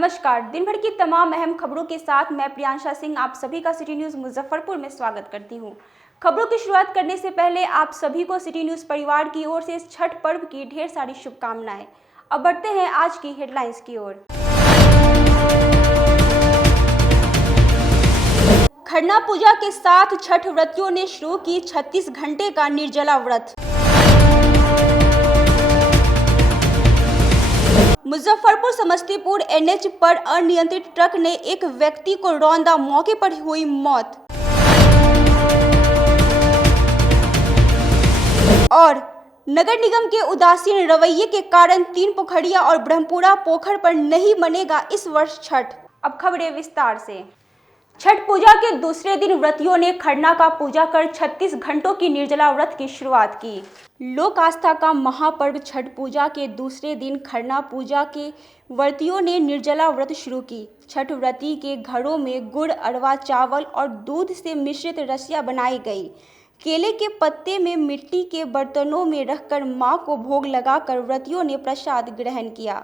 नमस्कार। दिन भर की तमाम अहम खबरों के साथ मैं प्रियांशा सिंह आप सभी का सिटी न्यूज़ मुजफ्फरपुर में स्वागत करती हूं। खबरों की शुरुआत करने से पहले आप सभी को सिटी न्यूज़ परिवार की ओर से इस छठ पर्व की ढेर सारी शुभकामनाएं। अब बढ़ते हैं आज की हेडलाइंस की ओर। खरना पूजा के साथ छठ व्रतियों ने शुरू की 36 घंटे का निर्जला व्रत। मुजफ्फरपुर समस्तीपुर एनएच पर अनियंत्रित ट्रक ने एक व्यक्ति को रौंदा, मौके पर हुई मौत। और नगर निगम के उदासीन रवैये के कारण तीन पोखरिया और ब्रह्मपुरा पोखर पर नहीं मनेगा इस वर्ष छठ। अब खबरें विस्तार से। छठ पूजा के दूसरे दिन व्रतियों ने खरना का पूजा कर 36 घंटों की निर्जला व्रत की शुरुआत की। लोक आस्था का महापर्व छठ पूजा के दूसरे दिन खरना पूजा के व्रतियों ने निर्जला व्रत शुरू की। छठ व्रती के घरों में गुड़, अरवा चावल और दूध से मिश्रित रसिया बनाई गई। केले के पत्ते में मिट्टी के बर्तनों में रखकर मां को भोग लगाकर व्रतियों ने प्रसाद ग्रहण किया।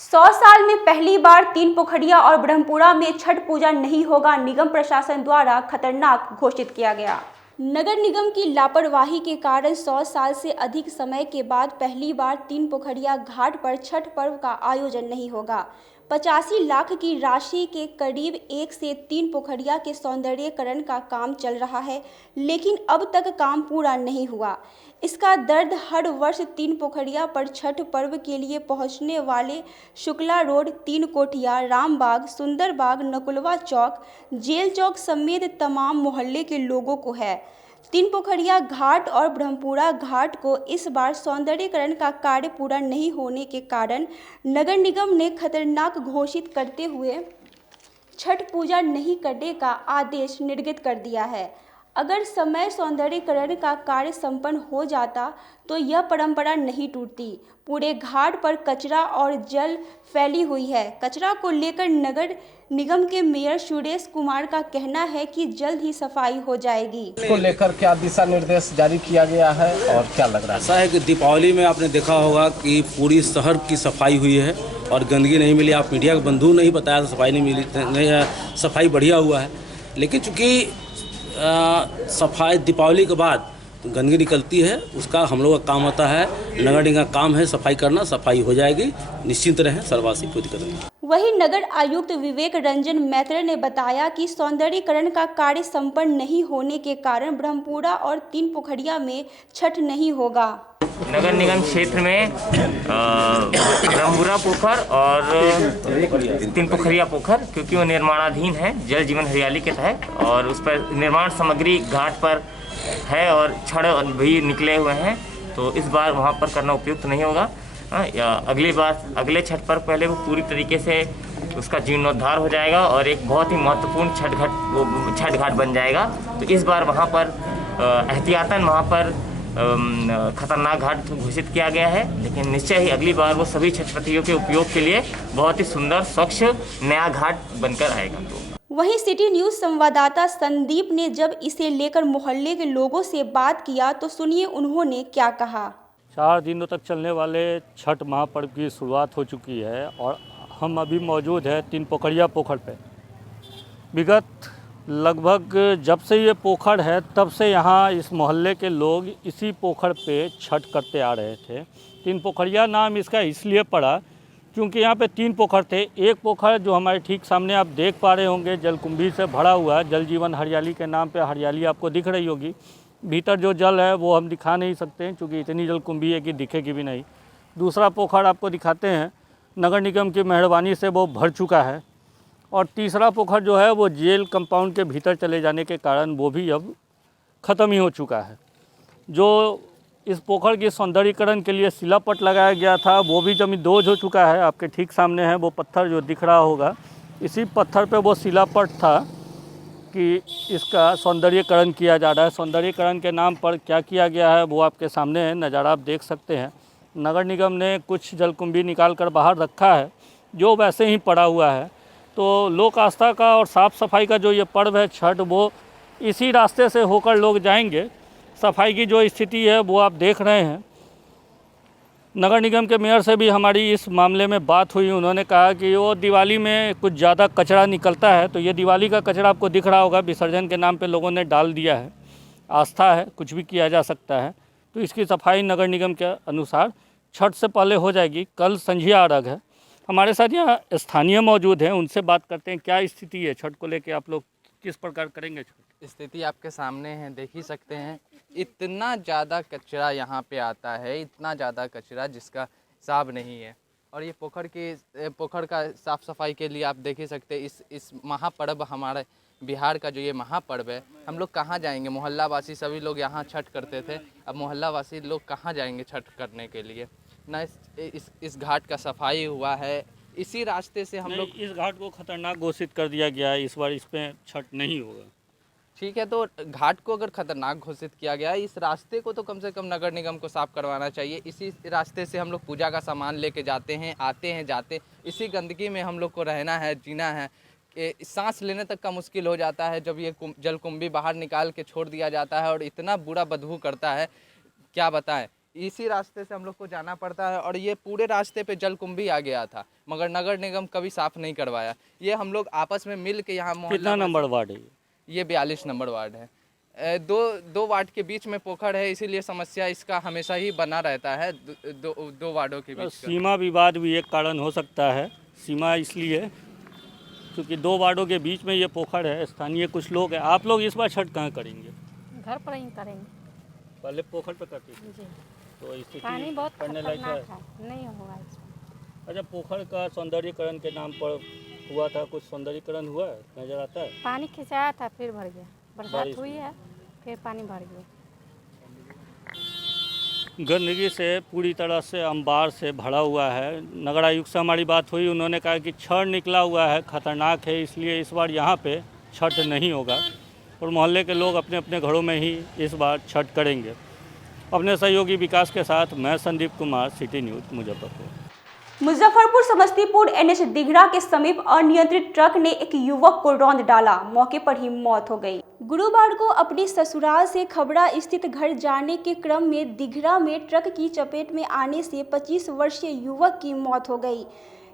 100 साल में पहली बार तीन पोखरिया और ब्रह्मपुरा में छठ पूजा नहीं होगा, निगम प्रशासन द्वारा खतरनाक घोषित किया गया। नगर निगम की लापरवाही के कारण 100 साल से अधिक समय के बाद पहली बार तीन पोखरिया घाट पर छठ पर्व का आयोजन नहीं होगा। 85 लाख की राशि के करीब 1 से 3 पोखरिया के सौंदर्यीकरण का काम चल रहा है, लेकिन अब तक काम पूरा नहीं हुआ। इसका दर्द हर वर्ष तीन पोखरिया पर छठ पर्व के लिए पहुंचने वाले शुक्ला रोड, तीन कोठिया, रामबाग, सुंदरबाग, नकुलवा चौक, जेल चौक समेत तमाम मोहल्ले के लोगों को है। तीन पोखरिया घाट और ब्रह्मपुरा घाट को इस बार सौंदर्यीकरण का कार्य पूरा नहीं होने के कारण नगर निगम ने खतरनाक घोषित करते हुए छठ पूजा नहीं करने का आदेश निर्गत कर दिया है। अगर समय सौंदर्यीकरण का कार्य संपन्न हो जाता तो यह परंपरा नहीं टूटती। पूरे घाट पर कचरा और जल फैली हुई है। कचरा को लेकर नगर निगम के मेयर सुरेश कुमार का कहना है कि जल्द ही सफाई हो जाएगी। इसको लेकर क्या दिशा निर्देश जारी किया गया है और क्या लग रहा है? ऐसा है कि दीपावली में आपने देखा होगा कि पूरी शहर की सफाई हुई है और गंदगी नहीं मिली। आप मीडिया के बंधु नहीं बताया तो सफाई नहीं मिली, नहीं सफाई बढ़िया हुआ है। लेकिन चूँकि सफाई दीपावली के बाद गंदगी निकलती है, उसका हम लोग का काम होता है। नगर निगम का काम है सफाई करना, सफाई हो जाएगी, निश्चिंत रहें, सर्वासी कोई दिक्कत नहीं। वहीं नगर आयुक्त विवेक रंजन मैत्र ने बताया कि सौंदर्यीकरण का कार्य संपन्न नहीं होने के कारण ब्रह्मपुरा और तीन पोखरिया में छठ नहीं होगा। नगर निगम क्षेत्र में ब्रह्मपुरा पोखर और तीन पोखरिया पोखर, क्योंकि वो निर्माणाधीन है जल जीवन हरियाली के तहत, और उस पर निर्माण सामग्री घाट पर है और छड़ भी निकले हुए हैं, तो इस बार वहाँ पर करना उपयुक्त नहीं होगा। या अगली बार अगले छठ पर पहले वो पूरी तरीके से उसका जीर्णोद्धार हो जाएगा और एक बहुत ही महत्वपूर्ण छठ घाट बन जाएगा। तो इस बार वहाँ पर एहतियातन वहाँ पर खतरनाक घाट घोषित किया गया है, लेकिन निश्चय ही अगली बार वो सभी छठ व्रतियों के उपयोग के लिए बहुत ही सुंदर स्वच्छ नया घाट बनकर आएगा। वहीं सिटी न्यूज़ संवाददाता संदीप ने जब इसे लेकर मोहल्ले के लोगों से बात किया तो सुनिए उन्होंने क्या कहा। 4 दिनों तक चलने वाले छठ महापर्व की शुरुआत हो चुकी है और हम अभी मौजूद हैं तीन पोखरिया पोखर पे। विगत लगभग जब से ये पोखर है तब से यहाँ इस मोहल्ले के लोग इसी पोखर पे छठ करते आ रहे थे। तीन पोखरिया नाम इसका इसलिए पड़ा क्योंकि यहाँ पे 3 पोखर थे। एक पोखर जो हमारे ठीक सामने आप देख पा रहे होंगे जलकुंभी से भरा हुआ है, जल जीवन हरियाली के नाम पे हरियाली आपको दिख रही होगी। भीतर जो जल है वो हम दिखा नहीं सकते हैं क्योंकि इतनी जलकुंभी है कि दिखेगी भी नहीं। दूसरा पोखर आपको दिखाते हैं, नगर निगम की मेहरबानी से वो भर चुका है। और तीसरा पोखर जो है वो जेल कंपाउंड के भीतर चले जाने के कारण वो भी अब ख़त्म ही हो चुका है। जो इस पोखर के सौंदर्यीकरण के लिए शिलापट लगाया गया था वो भी जमींदोज हो चुका है। आपके ठीक सामने है वो पत्थर जो दिख रहा होगा, इसी पत्थर पे वो शिलापट था कि इसका सौंदर्यीकरण किया जा रहा है। सौंदर्यीकरण के नाम पर क्या किया गया है वो आपके सामने है, नज़ारा आप देख सकते हैं। नगर निगम ने कुछ जलकुंभी निकाल कर बाहर रखा है जो वैसे ही पड़ा हुआ है। तो लोक आस्था का और साफ़ सफाई का जो ये पर्व है छठ, वो इसी रास्ते से होकर लोग जाएंगे। सफाई की जो स्थिति है वो आप देख रहे हैं। नगर निगम के मेयर से भी हमारी इस मामले में बात हुई। उन्होंने कहा कि वो दिवाली में कुछ ज़्यादा कचरा निकलता है, तो ये दिवाली का कचरा आपको दिख रहा होगा, विसर्जन के नाम पे लोगों ने डाल दिया है। आस्था है, कुछ भी किया जा सकता है, तो इसकी सफाई नगर निगम के अनुसार छठ से पहले हो जाएगी। कल संझिया अर्घ है। हमारे साथ यहाँ स्थानीय मौजूद हैं, उनसे बात करते हैं क्या स्थिति है छठ को लेकर, आप लोग किस प्रकार करेंगे छठ? स्थिति आपके सामने है, देख ही सकते हैं। इतना ज़्यादा कचरा यहाँ पे आता है, इतना ज़्यादा कचरा जिसका हिसाब नहीं है। और ये पोखर का साफ़ सफाई के लिए आप देख ही सकते हैं। इस महापर्व हमारे बिहार का जो ये महापर्व है, हम लोग कहाँ जाएंगे? मोहल्ला वासी सभी लोग यहाँ छठ करते थे, अब मोहल्ला वासी लोग कहाँ जाएंगे छठ करने के लिए? ना इस घाट का सफाई हुआ है। इसी रास्ते से हम लोग, इस घाट को खतरनाक घोषित कर दिया गया है, इस बार इस पे छठ नहीं होगा। ठीक है, तो घाट को अगर खतरनाक घोषित किया गया है, इस रास्ते को तो कम से कम नगर निगम को साफ करवाना चाहिए। इसी रास्ते से हम लोग पूजा का सामान लेके जाते हैं, आते हैं, जाते। इसी गंदगी में हम लोग को रहना है, जीना है। सांस लेने तक का मुश्किल हो जाता है जब ये जलकुंभी बाहर निकाल के छोड़ दिया जाता है और इतना बुरा बदबू करता है, क्या बताएं। इसी रास्ते से हम लोग को जाना पड़ता है और ये पूरे रास्ते पे जलकुंभी आ गया था, मगर नगर निगम कभी साफ नहीं करवाया। ये हम लोग आपस में मिल के यहाँ कितना नंबर वार्ड है ये? 42 नंबर वार्ड है। दो वार्ड के बीच में पोखर है, इसीलिए समस्या इसका हमेशा ही बना रहता है, दो वार्डों के बीच। सीमा विवाद भी एक कारण हो सकता है। सीमा इसलिए क्योंकि दो वार्डों के बीच में ये पोखर है। स्थानीय कुछ लोग हैं। आप लोग इस बार छठ कहाँ करेंगे? घर पर ही करेंगे। पहले पोखर पे करते थे, जी। तो स्थिति पानी बहुत पड़ने लायक है। खतरनाक है, नहीं होगा इसमें। अच्छा, पोखर का सौंदर्यीकरण के नाम पर हुआ था, कुछ सौंदर्यीकरण हुआ है, नजर आता है? पानी खिंचाया था, फिर भर गया। बारिश बरसात हुई है, फिर पानी भर गया। गंदगी से पूरी तरह से अंबार से भरा हुआ है। नगर आयुक्त से हमारी बात हुई, उन्होंने कहा कि छड़ निकला हुआ है, खतरनाक है, इसलिए इस बार यहाँ पे छठ नहीं होगा और मोहल्ले के लोग अपने अपने घरों में ही इस बार छठ करेंगे। अपने सहयोगी विकास के साथ मैं Sandeep Kumar, city news Muzaffarpur. Muzaffarpur Samastipur NH Dighra के समीप अनियंत्रित ट्रक ने एक युवक को रौंद डाला, मौके पर ही मौत हो गई। गुरुवार को अपनी ससुराल से खबड़ा स्थित घर जाने के क्रम में दिघरा में ट्रक की चपेट में आने से 25 वर्षीय युवक की मौत हो गई।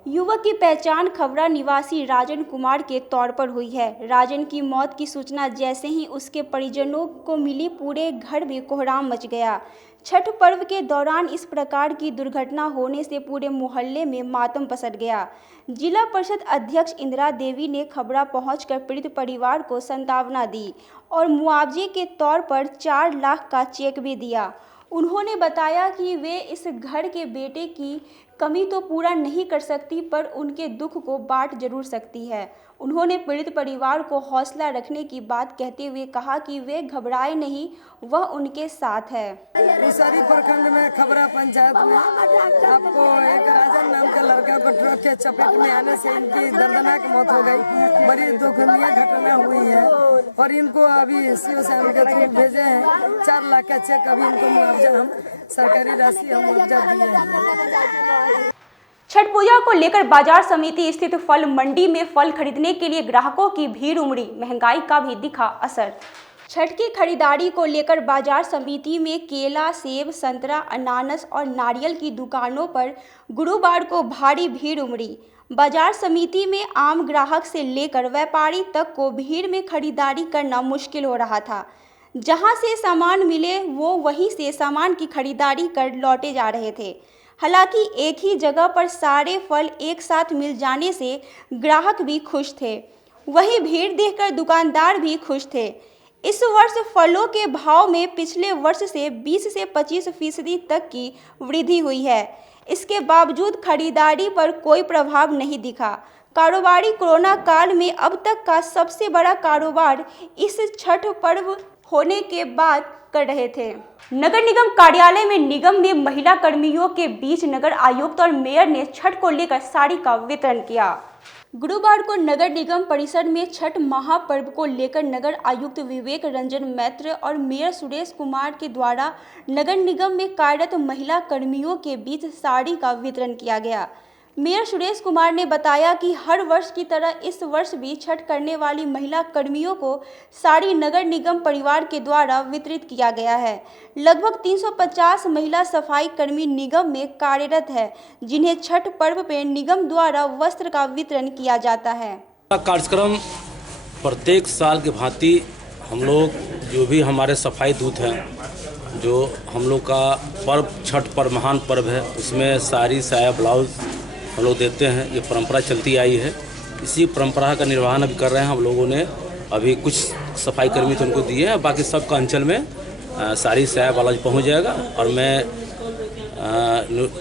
युवक की पहचान खबड़ा निवासी राजन कुमार के तौर पर हुई है। राजन की मौत की सूचना जैसे ही उसके परिजनों को मिली, पूरे घर में कोहराम मच गया। छठ पर्व के दौरान इस प्रकार की दुर्घटना होने से पूरे मोहल्ले में मातम पसर गया। जिला परिषद अध्यक्ष इंदिरा देवी ने खबड़ा पहुंचकर पीड़ित परिवार को सांत्वना दी और मुआवजे के तौर पर 4 लाख का चेक भी दिया। उन्होंने बताया कि वे इस घर के बेटे की कमी तो पूरा नहीं कर सकती, पर उनके दुख को बांट जरूर सकती है। उन्होंने पीड़ित परिवार को हौसला रखने की बात कहते हुए कहा कि वे घबराए नहीं, वह उनके साथ है। मुसहरी प्रखंड में खबड़ा पंचायत में आपको एक राजन नाम के लड़का को ट्रक के चपेट में आने से इनकी दर्दनाक मौत हो गई। बड़ी दुखनीय घटना हुई है और इनको अभी सीओ साहब के थ्रू भेजे हैं 4 लाख का चेक। अभी इनको मुआवजा हम सरकारी राशि हम मुआवजा दिए हैं। छठ पूजा को लेकर बाजार समिति स्थित फल मंडी में फल खरीदने के लिए ग्राहकों की भीड़ उमड़ी, महंगाई का भी दिखा असर। छठ की खरीदारी को लेकर बाजार समिति में केला, सेब, संतरा, अनानास और नारियल की दुकानों पर गुरुवार को भारी भीड़ उमड़ी। बाजार समिति में आम ग्राहक से लेकर व्यापारी तक को भीड़ में खरीदारी करना मुश्किल हो रहा था। जहां से सामान मिले वो वहीं से सामान की खरीदारी कर लौटे जा रहे थे। हालांकि एक ही जगह पर सारे फल एक साथ मिल जाने से ग्राहक भी खुश थे, वहीं भीड़ देखकर दुकानदार भी खुश थे। इस वर्ष फलों के भाव में पिछले वर्ष से 20 से 25% तक की वृद्धि हुई है। इसके बावजूद खरीदारी पर कोई प्रभाव नहीं दिखा। कारोबारी कोरोना काल में अब तक का सबसे बड़ा कारोबार इस छठ पर्व होने के बाद कर रहे थे। नगर निगम कार्यालय में निगम में महिला कर्मियों के बीच नगर आयुक्त और मेयर ने छठ को लेकर साड़ी का वितरण किया। गुरुवार को नगर निगम परिसर में छठ महापर्व को लेकर नगर आयुक्त विवेक रंजन मैत्र और मेयर सुरेश कुमार के द्वारा नगर निगम में कार्यरत महिला कर्मियों के बीच साड़ी का वितरण किया गया। मेयर सुरेश कुमार ने बताया कि हर वर्ष की तरह इस वर्ष भी छठ करने वाली महिला कर्मियों को साड़ी नगर निगम परिवार के द्वारा वितरित किया गया है। लगभग 350 महिला सफाई कर्मी निगम में कार्यरत है, जिन्हें छठ पर्व पर निगम द्वारा वस्त्र का वितरण किया जाता है। कार्यक्रम प्रत्येक साल की भांति हम लोग जो भी हमारे सफाई दूत हैं, जो हम लोग का पर्व छठ पर्व महान पर्व है, उसमें साड़ी साया ब्लाउज हम लोग देते हैं। ये परंपरा चलती आई है, इसी परंपरा का निर्वहन अभी कर रहे हैं। हम लोगों ने अभी कुछ सफाई कर्मी तो उनको दिए हैं, बाकी सबका अंचल में साड़ी साया ब्लाउज पहुंच जाएगा। और मैं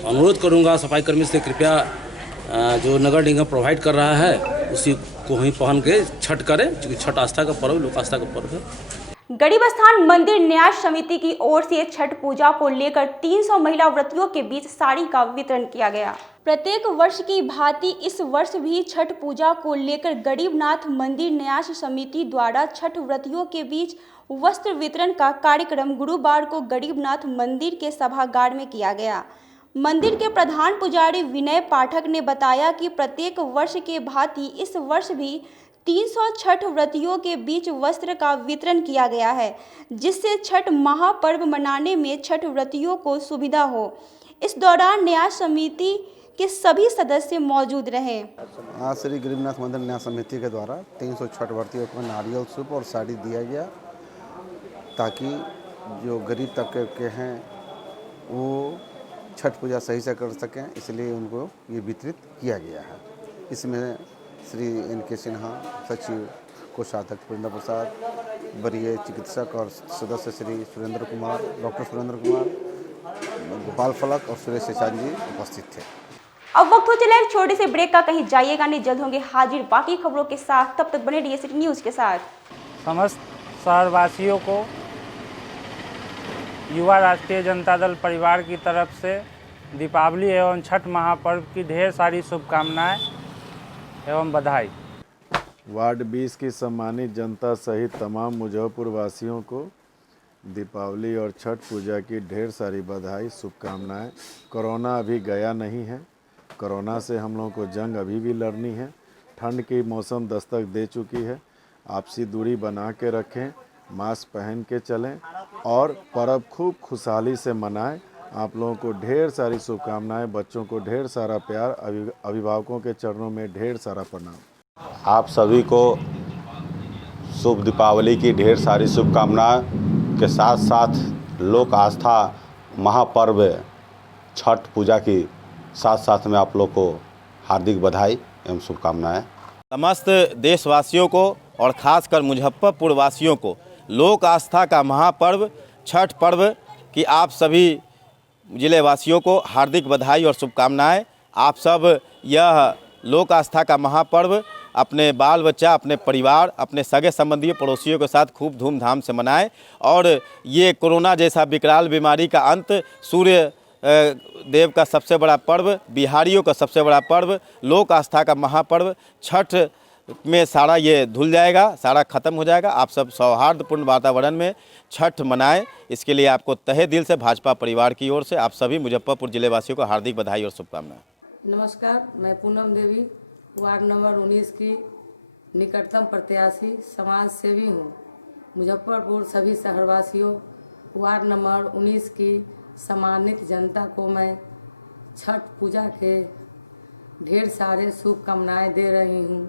अनुरोध करूंगा सफाई कर्मी से, कृपया जो नगर निगम प्रोवाइड कर रहा है उसी को ही पहन के छठ करें, क्योंकि छठ आस्था का पर्व, लोक आस्था का पर्व है। गरीब स्थान मंदिर न्यास समिति की ओर से छठ पूजा को लेकर 300 महिला व्रतियों के बीच साड़ी का वितरण किया गया। प्रत्येक वर्ष की भांति इस वर्ष भी छठ पूजा को लेकर गरीबनाथ मंदिर न्यास समिति द्वारा छठ व्रतियों के बीच वस्त्र वितरण का कार्यक्रम गुरुवार को गरीबनाथ मंदिर के सभागार में किया गया। मंदिर के प्रधान पुजारी विनय पाठक ने बताया कि प्रत्येक वर्ष के भांति इस वर्ष भी 300 छठ व्रतियों के बीच वस्त्र का वितरण किया गया है, जिससे छठ महापर्व मनाने में छठ व्रतियों को सुविधा हो। इस दौरान न्यास समिति के सभी सदस्य मौजूद रहे। आज श्री गरीबनाथ मंदिर न्यास समिति के द्वारा 300 छठ व्रतियों को नारियल सूप और साड़ी दिया गया, ताकि जो गरीब तबके के हैं वो छठ पूजा सही से कर सकें, इसलिए उनको ये वितरित किया गया है। इसमें श्री NK सिन्हा, सचिव कोषाध्यक्ष पुरेंद्र प्रसाद, वरीय चिकित्सक और सदस्य श्री सुरेंद्र कुमार, डॉक्टर सुरेंद्र कुमार, गोपाल फलक और सुरेश आचार्य जी उपस्थित थे। अब वक्त हो चला एक छोटे से ब्रेक का, कहीं जाइएगा नहीं, जल्द होंगे हाजिर बाकी खबरों के साथ। तब तक बने रहिए सिटी न्यूज़ के साथ। समस्त शहरवासियों को युवा राष्ट्रीय जनता दल परिवार की तरफ से दीपावली एवं छठ महापर्व की ढेर सारी शुभकामनाएं एवं बधाई। वार्ड 20 की सम्मानित जनता सहित तमाम मुजफ्फरपुर वासियों को दीपावली और छठ पूजा की ढेर सारी बधाई, शुभकामनाएं। कोरोना अभी गया नहीं है, कोरोना से हम लोगों को जंग अभी भी लड़नी है। ठंड की मौसम दस्तक दे चुकी है, आपसी दूरी बना के रखें, मास्क पहन के चलें और पर्व खूब खुशहाली से मनाएं। आप लोगों को ढेर सारी शुभकामनाएं, बच्चों को ढेर सारा प्यार, अभिभावकों के चरणों में ढेर सारा प्रणाम। आप सभी को शुभ दीपावली की ढेर सारी शुभकामनाएं के साथ साथ लोक आस्था महापर्व छठ पूजा की साथ साथ में आप लोग को हार्दिक बधाई एवं शुभकामनाएं। समस्त देशवासियों को और ख़ासकर मुजफ्फरपुर वासियों को लोक आस्था का महापर्व छठ पर्व की आप सभी जिले वासियों को हार्दिक बधाई और शुभकामनाएं। आप सब यह लोक आस्था का महापर्व अपने बाल बच्चा, अपने परिवार, अपने सगे संबंधियों, पड़ोसियों के साथ खूब धूमधाम से मनाएं और ये कोरोना जैसा विकराल बीमारी का अंत, सूर्य देव का सबसे बड़ा पर्व, बिहारियों का सबसे बड़ा पर्व, लोक आस्था का महापर्व छठ में सारा ये धुल जाएगा, सारा ख़त्म हो जाएगा। आप सब सौहार्दपूर्ण वातावरण में छठ मनाएं, इसके लिए आपको तहे दिल से भाजपा परिवार की ओर से आप सभी मुजफ्फरपुर जिले वासियों को हार्दिक बधाई और शुभकामनाएं। नमस्कार, मैं पूनम देवी, वार्ड नंबर 19 की निकटतम प्रत्याशी समाज सेवी हूँ। मुजफ्फरपुर सभी शहरवासियों, वार्ड नंबर 19 की सम्मानित जनता को मैं छठ पूजा के ढेर सारे शुभकामनाएं दे रही हूँ।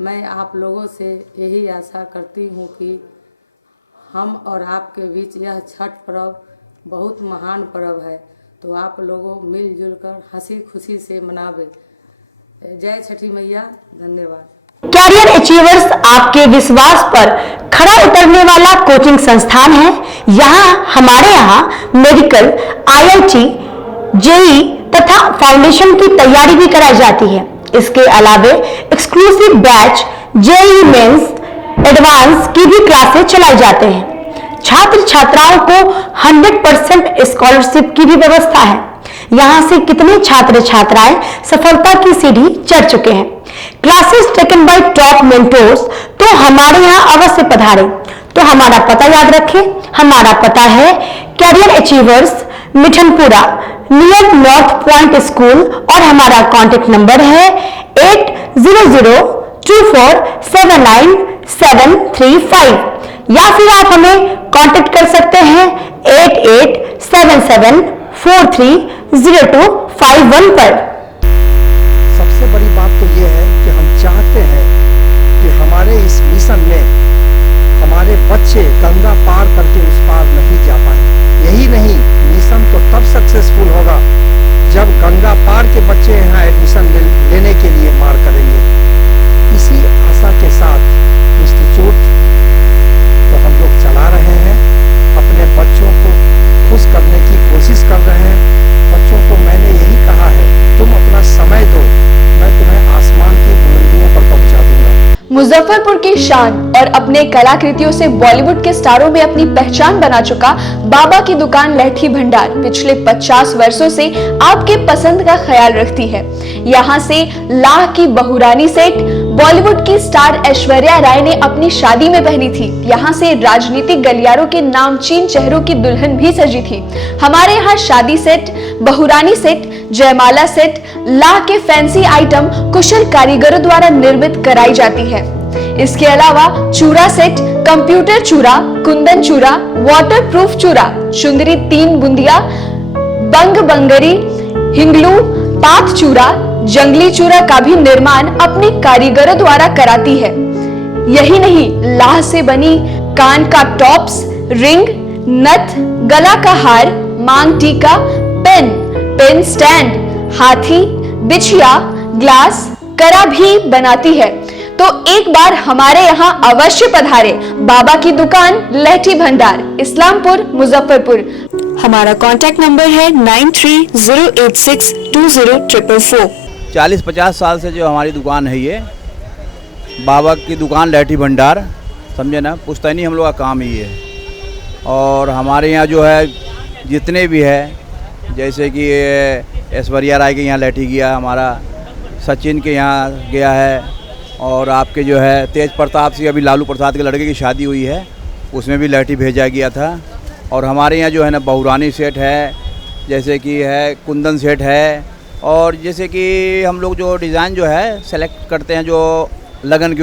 मैं आप लोगों से यही आशा करती हूँ कि हम और आपके बीच यह छठ पर्व बहुत महान पर्व है, तो आप लोगों मिलजुल कर हंसी खुशी से मनावे। जय छठी मैया, धन्यवाद। कैरियर अचीवर्स आपके विश्वास पर खरा उतरने वाला कोचिंग संस्थान है। हमारे यहाँ मेडिकल, IIT, JEE तथा फाउंडेशन की तैयारी भी कराई जाती है। इसके अलावे exclusive batch JEE mains advance की भी क्लासेस चलाई जाते हैं। छात्र छात्राओं को 100% स्कॉलरशिप की भी व्यवस्था है। यहाँ से कितने छात्र छात्राएं सफलता की सीढ़ी चढ़ चुके हैं। Classes taken by top mentors, तो हमारे यहाँ अवश्य पधारें। तो हमारा पता याद रखें, हमारा पता है career achievers, Mithanpura near north point school और हमारा कॉन्टेक्ट नंबर है 8002479735 या फिर आप हमें कांटेक्ट कर सकते हैं 8877430251 पर। सबसे बड़ी बात तो ये है कि हम चाहते हैं कि हमारे इस मिशन में हमारे बच्चे गंगा पार करके उस पार नहीं जा पाए। यही नहीं, मिशन तो तब सक्सेसफुल होगा जब गंगा पार के बच्चे यहाँ एडमिशन लेने के लिए मार करेंगे। इसी आशा के साथ इंस्टीट्यूट तो हम लोग चला रहे हैं, अपने बच्चों को खुश करने की कोशिश कर रहे हैं। बच्चों को मैंने यही कहा है, तुम अपना समय दो, मैं तुम्हें आसमान की बुलंदियों पर पहुंचा दूंगा। मुजफ्फरपुर की शान और अपने कलाकृतियों से बॉलीवुड के स्टारों में अपनी पहचान बना चुका बाबा की दुकान लहठी भंडार पिछले 50 वर्षों से आपके पसंद का ख्याल रखती है। यहाँ से लाह की बहुरानी सेट बॉलीवुड की स्टार ऐश्वर्या राय ने अपनी शादी में पहनी थी। यहाँ से राजनीतिक गलियारों के नामचीन चेहरों की दुल्हन भी सजी थी। हमारे यहाँ शादी सेट, बहुरानी सेट, जयमाला सेट, लाह के फैंसी आइटम कुशल कारीगरों द्वारा निर्मित कराई जाती है। इसके अलावा चूड़ा सेट, कंप्यूटर चूड़ा, कुंदन चूड़ा, वाटरप्रूफ चूड़ा, चुंदरी 3 बुंदिया, बंग बंगरी, हिंगलू, पात चूड़ा, जंगली चूड़ा का भी निर्माण अपने कारीगरों द्वारा कराती है। यही नहीं, लाह से बनी कान का टॉप्स, रिंग, नथ, गला का हार, मांग टीका, पेन स्टैंड, हाथी, बिछिया, ग्लास, करा भी बनाती है। तो एक बार हमारे यहाँ अवश्य पधारे। बाबा की दुकान लहठी भंडार, इस्लामपुर, मुजफ्फरपुर। हमारा कॉन्टेक्ट नंबर है 9308620444। 40-50 साल से जो हमारी दुकान है, ये बाबा की दुकान लहठी भंडार, समझे ना, पुश्तैनी हम लोग का काम ही है। और हमारे यहाँ जो है जितने भी है, जैसे कि ऐश्वर्या राय के यहाँ लहठी गया, हमारा सचिन के यहाँ गया है, और आपके जो है तेज प्रताप सिंह, अभी लालू प्रसाद के लड़के की शादी हुई है, उसमें भी लहठी भेजा गया था। और हमारे यहाँ जो है ना बहुरानी सेट है, जैसे कि है कुंदन सेट है, और जैसे कि हम लोग जो डिज़ाइन जो है सेलेक्ट करते हैं जो लगन के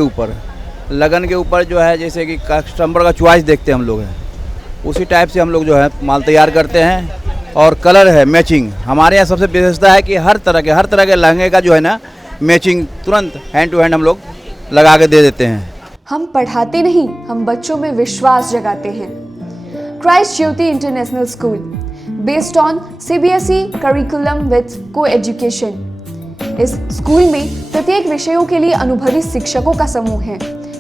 ऊपर जो है, जैसे कि कस्टमर का चॉइस देखते हैं हम लोग हैं, उसी टाइप से हम लोग जो है माल तैयार करते हैं। और कलर है मैचिंग, हमारे यहाँ सबसे विशेषता है कि हर तरह के लहंगे का जो है ना मैचिंग तुरंत हैंड टू हैंड हम लोग लगा के दे देते हैं। हम पढ़ाते नहीं, हम बच्चों में विश्वास जगाते हैं। Christ Jyoti international school, based on CBSE curriculum with coeducation. इस स्कूल में प्रत्येक विषयों के लिए अनुभवी शिक्षकों का समूह है।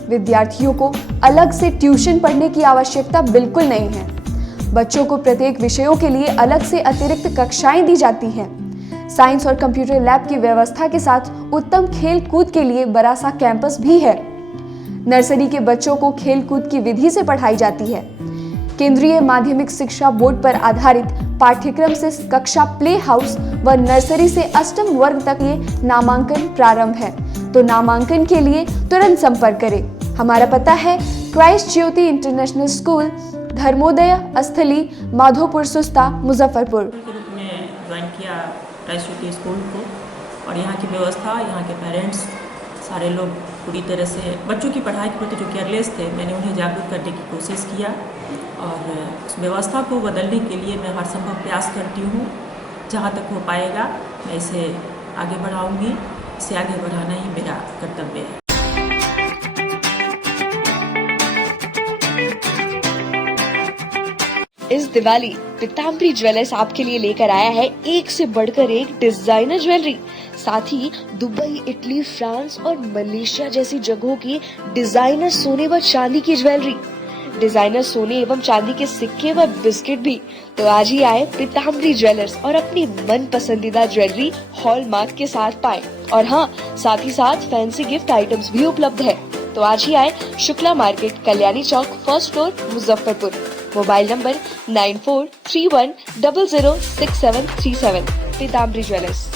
विद्यार्थियों को अलग से ट्यूशन पढ़ने की आवश्यकता बिल्कुल नहीं है। बच्चों को प्रत्येक विषयों के लिए अलग से अतिरिक्त कक्षाएं दी जाती हैं। साइंस और कंप्यूटर लैब की व्यवस्था के साथ उत्तम खेल कूद के लिए बड़ा सा कैंपस भी है। नर्सरी के बच्चों को खेल कूद की विधि से पढ़ाई जाती है। केंद्रीय माध्यमिक शिक्षा बोर्ड पर आधारित पाठ्यक्रम से कक्षा प्ले हाउस व नर्सरी से अष्टम वर्ग तक ये नामांकन प्रारंभ है। तो नामांकन के लिए तुरंत संपर्क करें। हमारा पता है Christ Jyoti international school, Dharmodaya स्थली, माधोपुर सुस्ता, मुजफ्फरपुर। ज्वाइन किया क्राइस्ट ज्योति स्कूल को, और यहाँ की व्यवस्था, यहाँ के पेरेंट्स सारे लोग पूरी तरह से बच्चों की पढ़ाई के प्रति जो केयरलेस थे, मैंने उन्हें जागरूक करने की कोशिश किया, और उस व्यवस्था को बदलने के लिए मैं हर संभव प्रयास करती हूँ। जहाँ तक हो पाएगा मैं इसे आगे बढ़ाऊँगी। इसे आगे बढ़ाना ही मेरा कर्तव्य है। इस दिवाली पीताम्बरी ज्वेलर्स आपके लिए लेकर आया है एक से बढ़कर एक डिजाइनर ज्वेलरी, साथ ही दुबई, इटली, फ्रांस और मलेशिया जैसी जगहों की डिजाइनर सोने व चांदी की ज्वेलरी, डिजाइनर सोने एवं चांदी के सिक्के व बिस्किट भी। तो आज ही आए पीताम्बरी ज्वेलर्स और अपनी मन पसंदीदा ज्वेलरी हॉलमार्क के साथ पाएं। और हाँ, साथ ही साथ फैंसी गिफ्ट आइटम्स भी उपलब्ध है। तो आज ही आए Shukla market, Kalyani Chowk, first floor, Muzaffarpur. Mobile number 9431006737। Pitambari jewellers.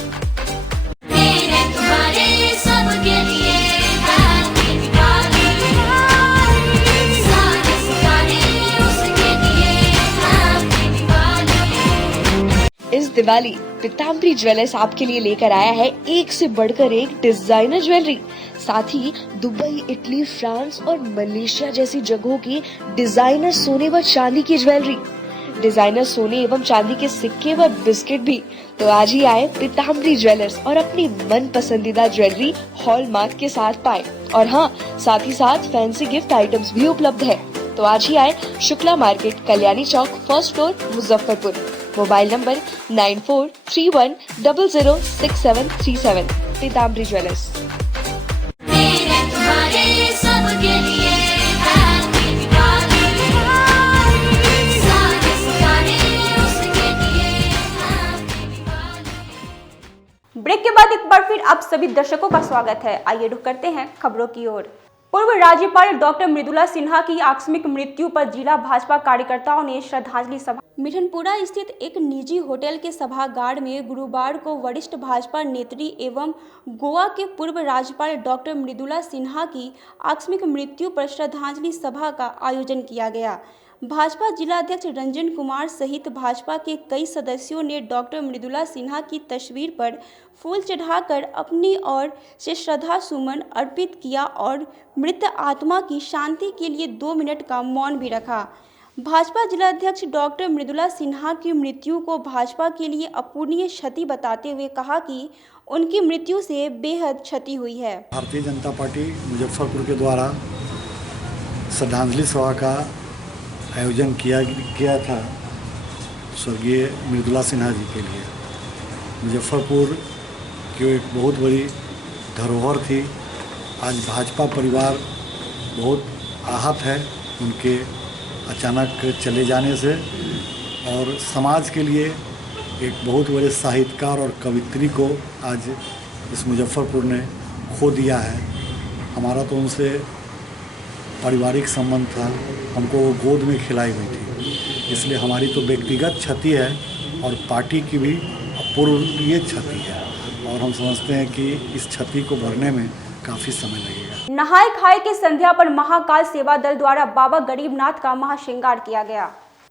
Diwali Pitambari jewellers आपके लिए लेकर आया है एक से बढ़कर एक डिजाइनर ज्वेलरी, साथ ही दुबई, इटली, फ्रांस और मलेशिया जैसी जगहों की डिजाइनर सोने व चांदी की ज्वेलरी, डिजाइनर सोने एवं चांदी के सिक्के व बिस्किट भी। तो आज ही आए पीताम्बरी ज्वेलर्स और अपनी मन पसंदीदा ज्वेलरी हॉलमार्क के साथ पाए। और हाँ, साथ ही साथ फैंसी गिफ्ट आइटम्स भी उपलब्ध है। तो आज ही आए Shukla market, Kalyani Chowk, first floor, Muzaffarpur. Mobile number 9431006737। Pitambari jewellers. Break के बाद एक बार फिर आप सभी दर्शकों का स्वागत है। आइए रुक करते हैं खबरों की ओर। पूर्व राज्यपाल डॉक्टर मृदुला सिन्हा की आकस्मिक मृत्यु पर जिला भाजपा कार्यकर्ताओं ने श्रद्धांजलि सभा मिठनपुरा स्थित एक निजी होटल के सभागार में गुरुवार को वरिष्ठ भाजपा नेत्री एवं गोवा के पूर्व राज्यपाल डॉक्टर मृदुला सिन्हा की आकस्मिक मृत्यु पर श्रद्धांजलि सभा का आयोजन किया गया। भाजपा जिलाध्यक्ष रंजन कुमार सहित भाजपा के कई सदस्यों ने डॉक्टर मृदुला सिन्हा की तस्वीर पर फूल चढ़ाकर अपनी ओर से श्रद्धा सुमन अर्पित किया और मृत आत्मा की शांति के लिए 2 मिनट का मौन भी रखा। भाजपा जिलाध्यक्ष डॉक्टर मृदुला सिन्हा की मृत्यु को भाजपा के लिए अपूरणीय क्षति बताते हुए कहा कि उनकी मृत्यु से बेहद क्षति हुई है। भारतीय जनता पार्टी मुजफ्फरपुर के द्वारा श्रद्धांजलि सभा का आयोजन किया गया था स्वर्गीय मृदुला सिन्हा जी के लिए। मुजफ्फरपुर की एक बहुत बड़ी धरोहर थी। आज भाजपा परिवार बहुत आहत है उनके अचानक चले जाने से, और समाज के लिए एक बहुत बड़े साहित्यकार और कवित्री को आज इस मुजफ्फरपुर ने खो दिया है। हमारा तो उनसे पारिवारिक संबंध था, हमको वो गोद में खिलाई हुई थी, इसलिए हमारी तो व्यक्तिगत क्षति है और पार्टी की भी अपूरणीय क्षति है, और हम समझते हैं कि इस क्षति को भरने में काफ़ी समय लगेगा। नहाय खाए के संध्या पर महाकाल सेवा दल द्वारा बाबा गरीबनाथ का महाश्रृंगार किया गया।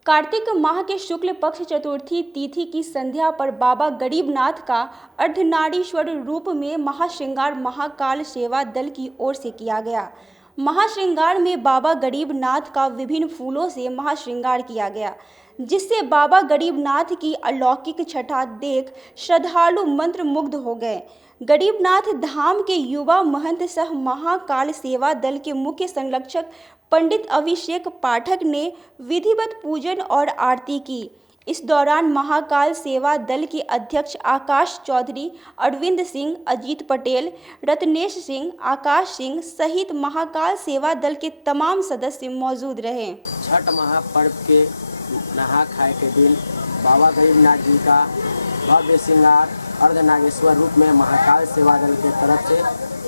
कार्तिक माह के शुक्ल पक्ष चतुर्थी तिथि की संध्या पर बाबा गरीबनाथ का अर्धनारीश्वर रूप में महाश्रृंगार महाकाल सेवा दल की ओर से किया गया। महाश्रृंगार में बाबा गरीबनाथ का विभिन्न फूलों से महाश्रृंगार किया गया, जिससे बाबा गरीबनाथ की अलौकिक छटा देख श्रद्धालु मंत्र मुग्ध हो गए। गरीबनाथ धाम के युवा महंत सह महाकाल सेवा दल के मुख्य संरक्षक पंडित अभिषेक पाठक ने विधिवत पूजन और आरती की। इस दौरान महाकाल सेवा दल के अध्यक्ष आकाश चौधरी, अरविंद सिंह, अजीत पटेल, रत्नेश सिंह, आकाश सिंह सहित महाकाल सेवा दल के तमाम सदस्य मौजूद रहे। छठ महापर्व के नहा खाए के दिन बाबा गरीबनाथ जी का भव्य श्रृंगार अर्धनागेश्वर रूप में महाकाल सेवा दल के तरफ से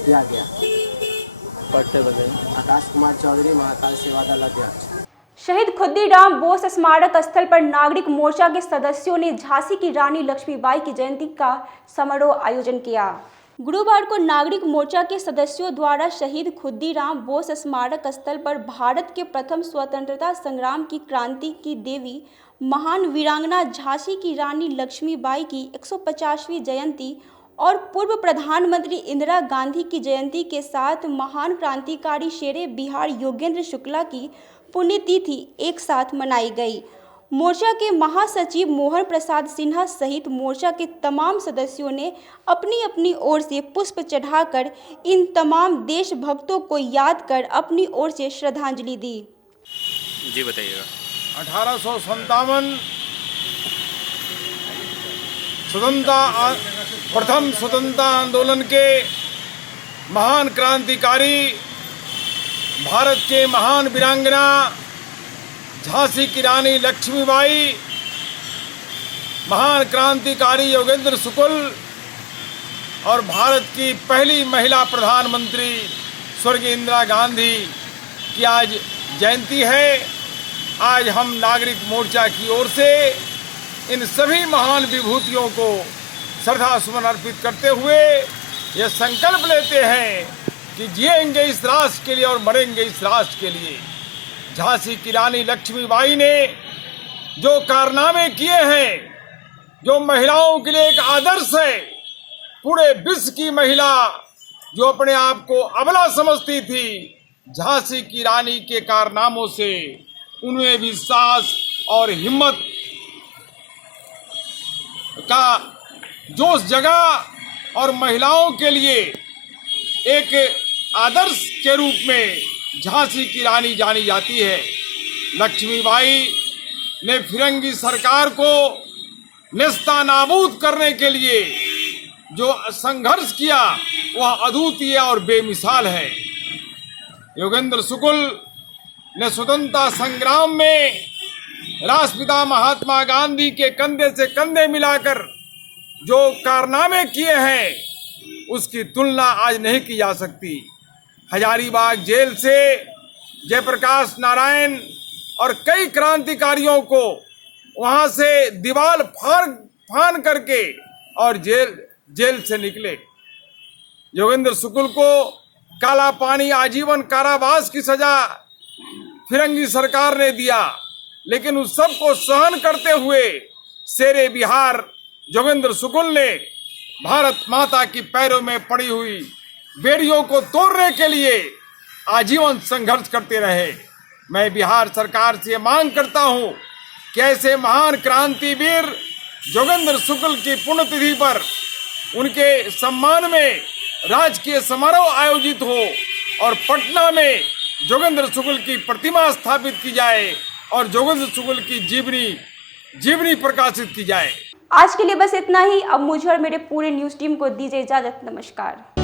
किया गया। आकाश कुमार चौधरी, महाकाल सेवा दल अध्यक्ष। शहीद खुद्दीराम बोस स्मारक स्थल पर नागरिक मोर्चा के सदस्यों ने झांसी की रानी लक्ष्मीबाई की जयंती का समारोह आयोजन किया। गुरुवार को नागरिक मोर्चा के सदस्यों द्वारा शहीद खुद्दीराम बोस स्मारक स्थल पर भारत के प्रथम स्वतंत्रता संग्राम की क्रांति की देवी महान वीरांगना झांसी की रानी लक्ष्मीबाई की 150वीं जयंती और पूर्व प्रधानमंत्री इंदिरा गांधी की जयंती के साथ महान क्रांतिकारी शेरे बिहार योगेंद्र शुक्ला की पुण्यतिथि एक साथ मनाई गई। मोर्चा के महासचिव मोहन प्रसाद सिन्हा सहित मोर्चा के तमाम सदस्यों ने अपनी अपनी ओर से पुष्प चढ़ाकर इन तमाम देशभक्तों को याद कर अपनी ओर से श्रद्धांजलि दी। जी बताइएगा। 1857 प्रथम स्वतंत्रता आंदोलन के महान क्रांतिकारी भारत के महान वीरांगना झांसी की रानी लक्ष्मीबाई, महान क्रांतिकारी योगेंद्र शुक्ल और भारत की पहली महिला प्रधानमंत्री स्वर्गीय इंदिरा गांधी की आज जयंती है। आज हम नागरिक मोर्चा की ओर से इन सभी महान विभूतियों को श्रद्धा सुमन अर्पित करते हुए ये संकल्प लेते हैं कि जिएंगे इस राष्ट्र के लिए और मरेंगे इस राष्ट्र के लिए। झांसी की रानी लक्ष्मीबाई ने जो कारनामे किए हैं जो महिलाओं के लिए एक आदर्श है। पूरे विश्व की महिला जो अपने आप को अबला समझती थी, झांसी की रानी के कारनामों से उनमें भी साहस और हिम्मत का जोश जगा और महिलाओं के लिए एक आदर्श के रूप में झांसी की रानी जानी जाती है। लक्ष्मीबाई ने फिरंगी सरकार को नेस्तनाबूद करने के लिए जो संघर्ष किया वह अद्वितीय और बेमिसाल है। योगेंद्र शुक्ल ने स्वतंत्रता संग्राम में राष्ट्रपिता महात्मा गांधी के कंधे से कंधे मिलाकर जो कारनामे किए हैं उसकी तुलना आज नहीं की जा सकती। हजारीबाग जेल से जयप्रकाश नारायण और कई क्रांतिकारियों को वहां से दीवार फाड़ करके और जेल से निकले। योगेंद्र शुक्ल को काला पानी आजीवन कारावास की सजा फिरंगी सरकार ने दिया, लेकिन उस सब को सहन करते हुए शेरे बिहार योगेंद्र शुक्ल ने भारत माता की पैरों में पड़ी हुई बेड़ियों को तोड़ने के लिए आजीवन संघर्ष करते रहे। मैं बिहार सरकार से मांग करता हूं कि ऐसे महान क्रांतिवीर योगेंद्र शुक्ल की पुण्यतिथि पर उनके सम्मान में राजकीय समारोह आयोजित हो और पटना में योगेंद्र शुक्ल की प्रतिमा स्थापित की जाए और योगेंद्र शुक्ल की जीवनी प्रकाशित की जाए। आज के लिए बस इतना ही। अब मुझे और मेरे पूरे न्यूज़ टीम को दीजिए इजाजत। नमस्कार।